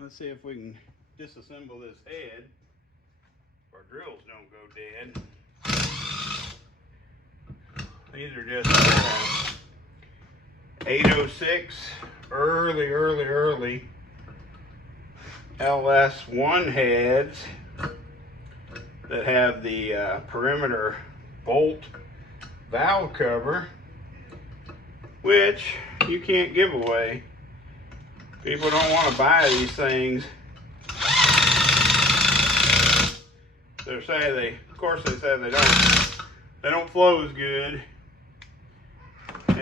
Let's see if we can disassemble this head if our drills don't go dead. These are just 806 early LS1 heads that have the perimeter bolt valve cover, which you can't give away. People don't want to buy these things. Of course they say they don't flow as good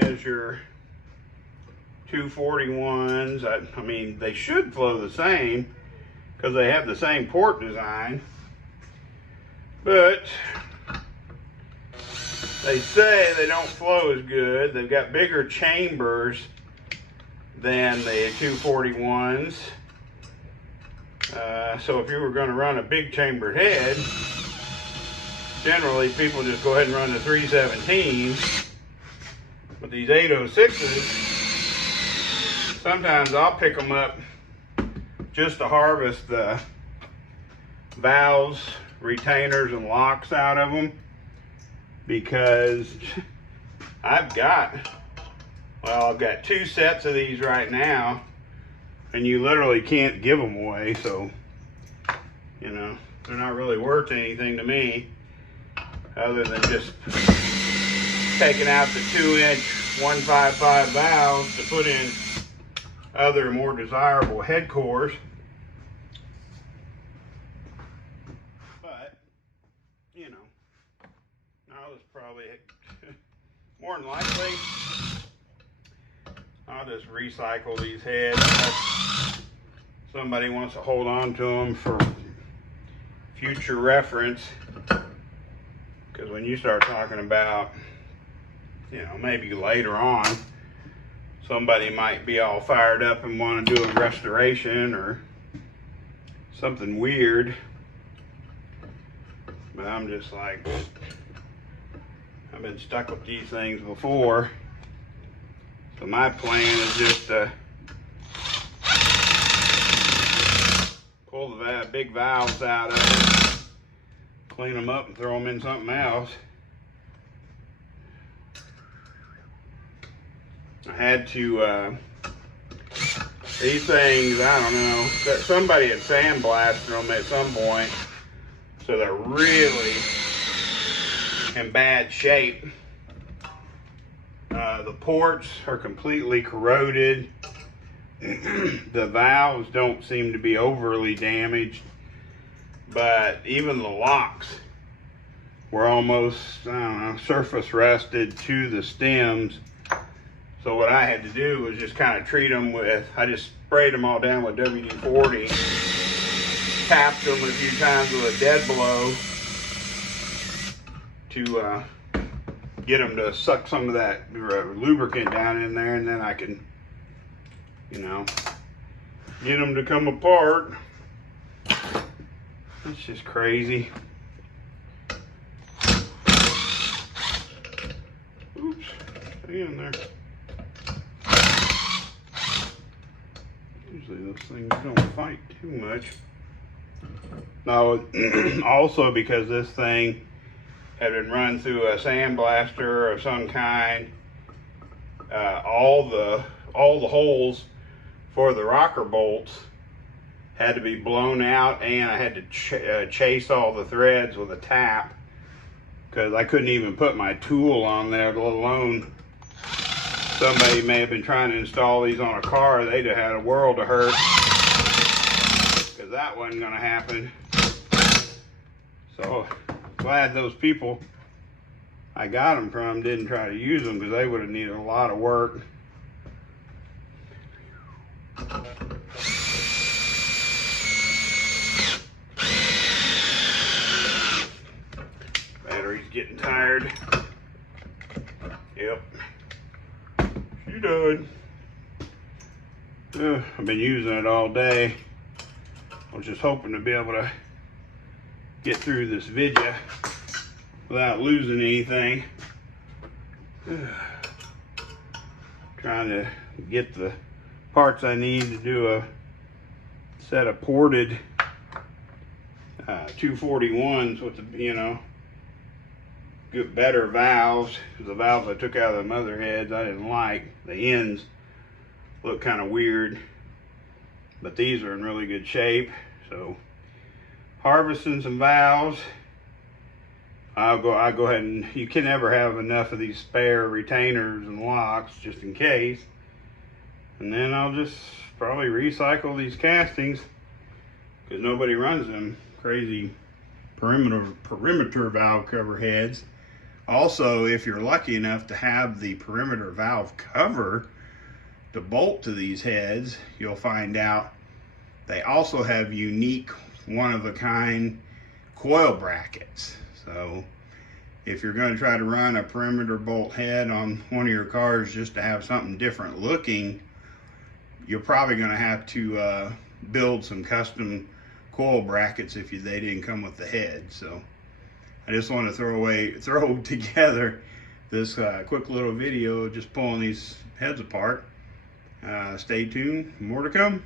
as your 241s. I mean, they should flow the same because they have the same port design, but they say they don't flow as good. They've got bigger chambers than the 241s. So if you were going to run a big chambered head, generally people just go ahead and run the 317s. But these 806s, sometimes I'll pick them up just to harvest the valves, retainers, and locks out of them, because I've got 2 sets of these right now, and you literally can't give them away. So, you know, they're not really worth anything to me other than just taking out the 2-inch 155 valves to put in other more desirable head cores. But, you know, I'll just probably, more than likely, I'll just recycle these heads unless somebody wants to hold on to them for future reference. Because when you start talking about, you know, maybe later on, somebody might be all fired up and want to do a restoration or something weird. But I'm just like, I've been stuck with these things before. So my plan is just to pull the big valves out of it, clean them up, and throw them in something else. I had to, these things, I don't know, somebody had sandblasted them at some point, so they're really in bad shape. The ports are completely corroded. The valves don't seem to be overly damaged, but even the locks were almost, I don't know, surface rusted to the stems. So what I had to do was just kind of treat them with, I just sprayed them all down with WD-40, tapped them a few times with a dead blow to get them to suck some of that lubricant down in there, and then I can, you know, get them to come apart. It's just crazy. Oops, stay in there. Usually those things don't fight too much. Now, also because this thing had been run through a sandblaster of some kind, all the holes for the rocker bolts had to be blown out, and I had to chase all the threads with a tap because I couldn't even put my tool on there, let alone somebody may have been trying to install these on a car. They'd have had a world of hurt, because that wasn't going to happen. So glad those people I got them from didn't try to use them, because they would have needed a lot of work. Battery's getting tired. Yep. She done. I've been using it all day. I was just hoping to be able to get through this video without losing anything. Trying to get the parts I need to do a set of ported 241s with the, you know, good better valves. The valves I took out of the mother heads I didn't like. The ends look kind of weird, but these are in really good shape. So harvesting some valves. I'll go ahead, and you can never have enough of these spare retainers and locks just in case. And then I'll just probably recycle these castings because nobody runs them crazy perimeter valve cover heads. Also, if you're lucky enough to have the perimeter valve cover to bolt to these heads, you'll find out they also have unique one-of-a-kind coil brackets. So if you're going to try to run a perimeter bolt head on one of your cars just to have something different looking, you're probably going to have to build some custom coil brackets if they didn't come with the head. So I just want to throw together this quick little video just pulling these heads apart. Stay tuned, more to come.